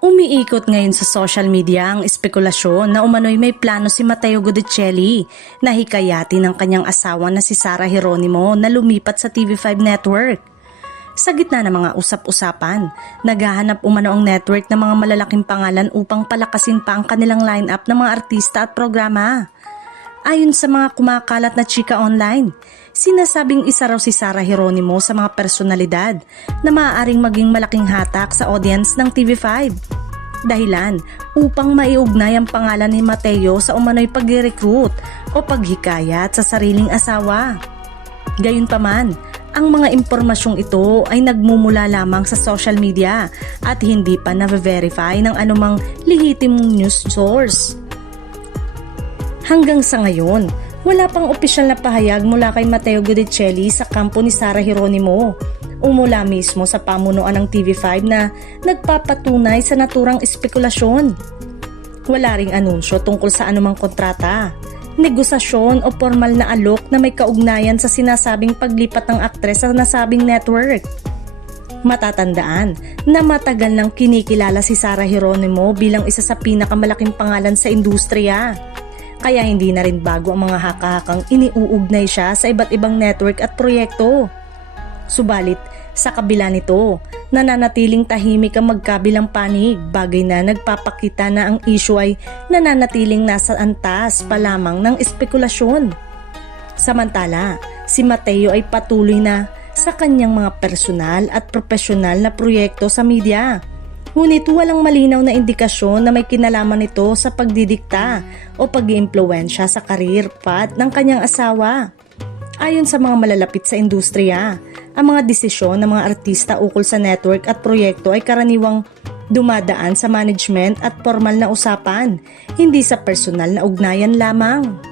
Umiikot ngayon sa social media ang espekulasyon na umano'y may plano si Matteo Guidicelli na hikayatin ng kanyang asawa na si Sarah Geronimo na lumipat sa TV5 network. Sa gitna ng mga usap-usapan, naghahanap umano ang network ng mga malalaking pangalan upang palakasin pa ang kanilang lineup ng mga artista at programa. Ayon sa mga kumakalat na chika online, sinasabing isa raw si Sarah Geronimo sa mga personalidad na maaaring maging malaking hatak sa audience ng TV5. Dahilan upang maiugnay ang pangalan ni Matteo sa umano'y pag-recruit o paghikayat sa sariling asawa. Gayunpaman, ang mga impormasyong ito ay nagmumula lamang sa social media at hindi pa na-verify ng anumang lehitimong news source. Hanggang sa ngayon, wala pang opisyal na pahayag mula kay Matteo Guidicelli sa kampo ni Sarah Geronimo o mula mismo sa pamunuan ng TV5 na nagpapatunay sa naturang espekulasyon. Wala ring anunsyo tungkol sa anumang kontrata, negosasyon o formal na alok na may kaugnayan sa sinasabing paglipat ng aktres sa nasabing network. Matatandaan na matagal nang kinikilala si Sarah Geronimo bilang isa sa pinakamalaking pangalan sa industriya. Kaya hindi na rin bago ang mga haka-hakang iniuugnay siya sa iba't ibang network at proyekto. Subalit, sa kabila nito, nananatiling tahimik ang magkabilang panig, bagay na nagpapakita na ang issue ay nananatiling nasa antas pa lamang ng espekulasyon. Samantala, si Matteo ay patuloy na sa kanyang mga personal at profesional na proyekto sa media. Ngunit walang malinaw na indikasyon na may kinalaman nito sa pagdidikta o pag-iimpluwensya sa career path ng kanyang asawa. Ayon sa mga malalapit sa industriya, ang mga desisyon ng mga artista ukol sa network at proyekto ay karaniwang dumadaan sa management at formal na usapan, hindi sa personal na ugnayan lamang.